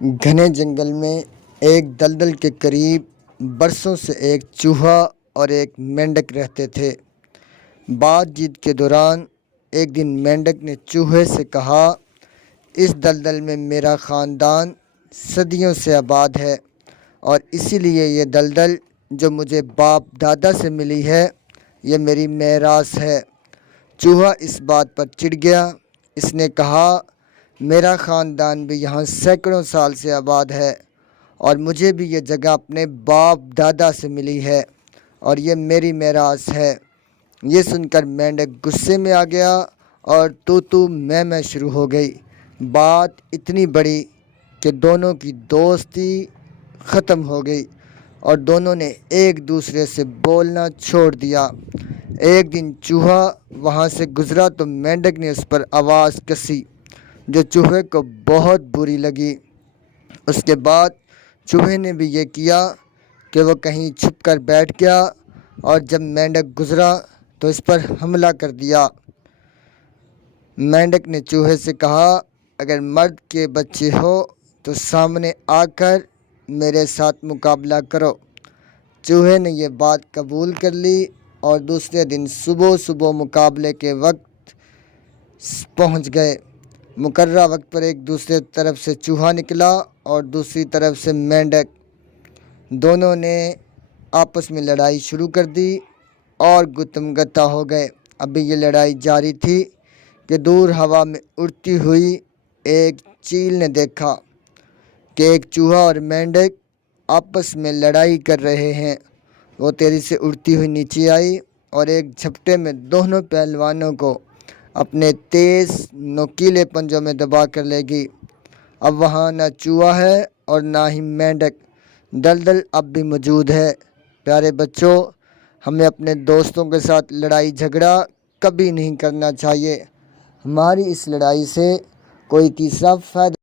گھنے جنگل میں ایک دلدل کے قریب برسوں سے ایک چوہا اور ایک مینڈک رہتے تھے۔ بات چیت کے دوران ایک دن مینڈک نے چوہے سے کہا، اس دلدل میں میرا خاندان صدیوں سے آباد ہے اور اسی لیے یہ دلدل جو مجھے باپ دادا سے ملی ہے یہ میری میراث ہے۔ چوہا اس بات پر چڑ گیا۔ اس نے کہا، میرا خاندان بھی یہاں سینکڑوں سال سے آباد ہے اور مجھے بھی یہ جگہ اپنے باپ دادا سے ملی ہے اور یہ میری میراث ہے۔ یہ سن کر مینڈک غصے میں آ گیا اور تو میں شروع ہو گئی۔ بات اتنی بڑی کہ دونوں کی دوستی ختم ہو گئی اور دونوں نے ایک دوسرے سے بولنا چھوڑ دیا۔ ایک دن چوہا وہاں سے گزرا تو مینڈک نے اس پر آواز کسی جو چوہے کو بہت بری لگی۔ اس کے بعد چوہے نے بھی یہ کیا کہ وہ کہیں چھپ کر بیٹھ گیا اور جب مینڈک گزرا تو اس پر حملہ کر دیا۔ مینڈک نے چوہے سے کہا، اگر مرد کے بچے ہو تو سامنے آ کر میرے ساتھ مقابلہ کرو۔ چوہے نے یہ بات قبول کر لی اور دوسرے دن صبح مقابلے کے وقت پہنچ گئے۔ مقررہ وقت پر ایک دوسرے طرف سے چوہا نکلا اور دوسری طرف سے مینڈک۔ دونوں نے آپس میں لڑائی شروع کر دی اور گتم گتہ ہو گئے۔ ابھی یہ لڑائی جاری تھی کہ دور ہوا میں اڑتی ہوئی ایک چیل نے دیکھا کہ ایک چوہا اور مینڈک آپس میں لڑائی کر رہے ہیں۔ وہ تیزی سے اڑتی ہوئی نیچے آئی اور ایک جھپٹے میں دونوں پہلوانوں کو اپنے تیز نوکیلے پنجوں میں دبا کر لے گئی۔ اب وہاں نہ چوہا ہے اور نہ ہی مینڈک، دلدل اب بھی موجود ہے۔ پیارے بچوں، ہمیں اپنے دوستوں کے ساتھ لڑائی جھگڑا کبھی نہیں کرنا چاہیے۔ ہماری اس لڑائی سے کوئی تیسرا فائدہ